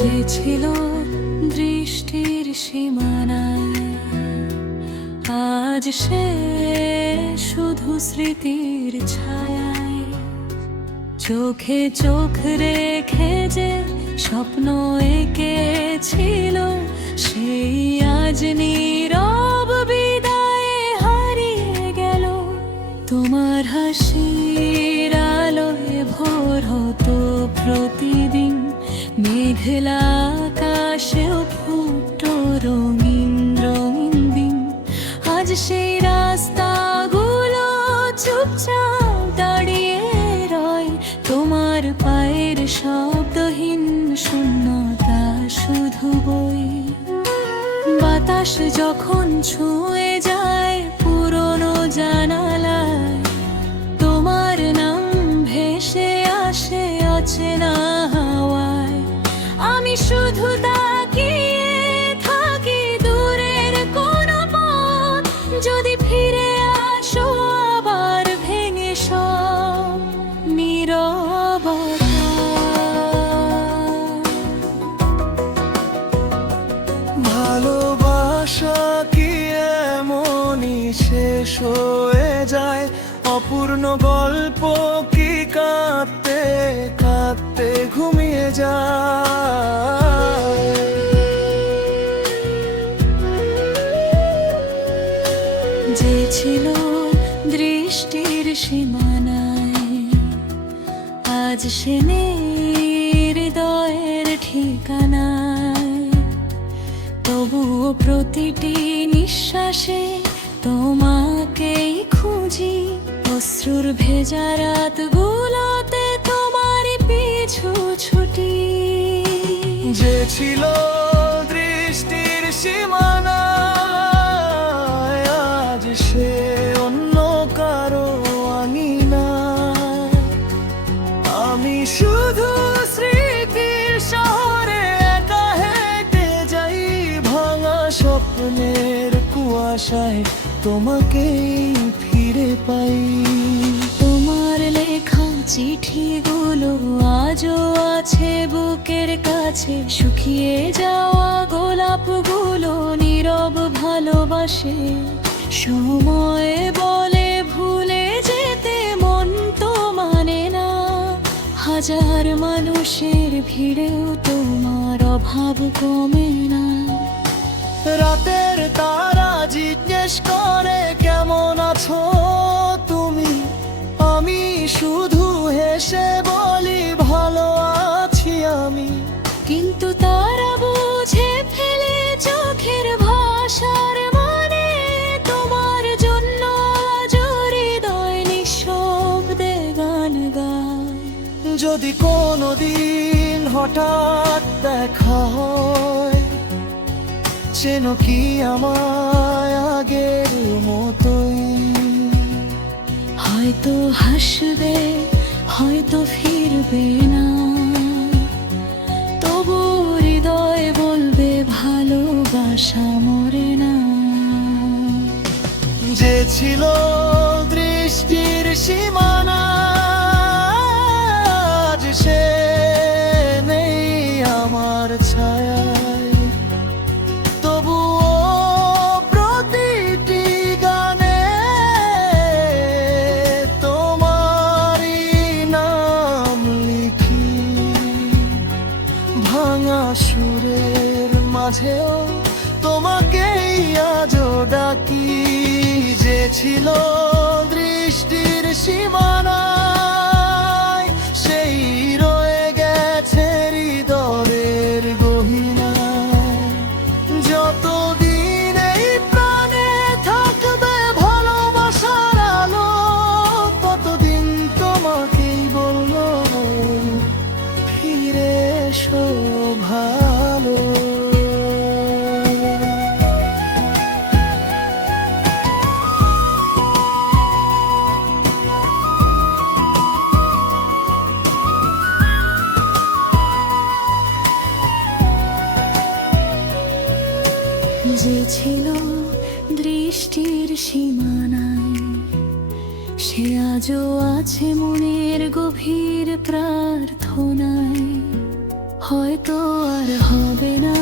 যে ছিল দৃষ্টির সীমানায়, আজ সে শুধু স্মৃতির ছায়ায়। চোখে চোখ রেখে যে স্বপ্ন এঁকেছিল, সেই আজ নীরব বিদায়ে হারিয়ে গেল। তোমার হাসির আলোয় ভোর হতো প্রতিদিন, মেঘলা আকাশেও ফুটতো রঙিন রঙিন দিন। আজ সেই রাস্তাগুলো চুপচাপ দাঁড়িয়ে রয়, তোমার পায়ের শব্দহীন শূন্যতা শুধু বই। বাতাস যখন ছুঁয়ে যায় পুরনো জানালায়, তোমার নাম ভেসে আসে অচেনা হাওয়ায়। আমি শুধু তাকিয়ে থাকি দূরের কোনো পথ, যদি ফিরে আসো আবার ভেঙে সব নীরবতা। ভালোবাসা কি এমনই শেষ হয়ে যায়? অপূর্ণ গল্প কি কাঁদতে কাঁদতে ঘুমিয়ে যায়? যে ছিল দৃষ্টির সীমানায়, আজ সে নেই হৃদয়ের ঠিকানায়। তবুও প্রতিটি নিঃশ্বাসে তোমাকেই খুঁজি, অশ্রুর ভেজা রাতগুলোতে তোমারই পিছু ছুটি। যে ছিল দৃষ্টির সীমানায়, আজ সে অন্য কারো আঙিনায়। আমি শুধু স্মৃতির শহরে একা হেঁটে যাই, ভাঙা স্বপ্নের কুয়াশায় তোমাকেই ফিরে পাই। তোমার লেখা চিঠিগুলো আজও আছে বুকের কাছে, শুকিয়ে যাওয়া গোলাপগুলো নীরব ভালোবাসে। সময় বলে ভুলে যেতে মন তো মানে না, হাজার মানুষের ভিড়েও তোমার অভাব কমে না। রাতের তারা জিজ্ঞেস করে কেমন আছো তুমি, আমি শুধু হেসে বলি ভালো আছি আমি। কিন্তু তারা বুঝে ফেলে চোখের ভাষার মানে, তোমার জন্য আজ হৃদয় নিঃশব্দে গান গায়। যদি কোনোদিন হঠাৎ দেখা হয়, চেনো কি আমায় আগের মতোই? হয়তো হাসবে, হয়তো ফিরবে না, তবু হৃদয় বলবে ভালোবাসা মরে না। যে ছিল দৃষ্টির সীমানা, আজ সে নেই আমার ছায়ায়। তবুও প্রতিটি গানে তোমারই নাম লিখি, ভাঙা সুরের মাঝেও তোমাকেই আজও ডাকি। যে ছিল দৃষ্টির সীমানায়, সেই রয়ে গেছে হৃদয়ের গহীনায়। যতদিন এই প্রাণে থাকবে ভালোবাসার আলো, ততদিন তোমাকেই বলবো ফিরে এসো ভালো। যে ছিল দৃষ্টির সীমানায়, সে আজও আছে মনের গভীর প্রার্থনায়। হয়তো আর হবে না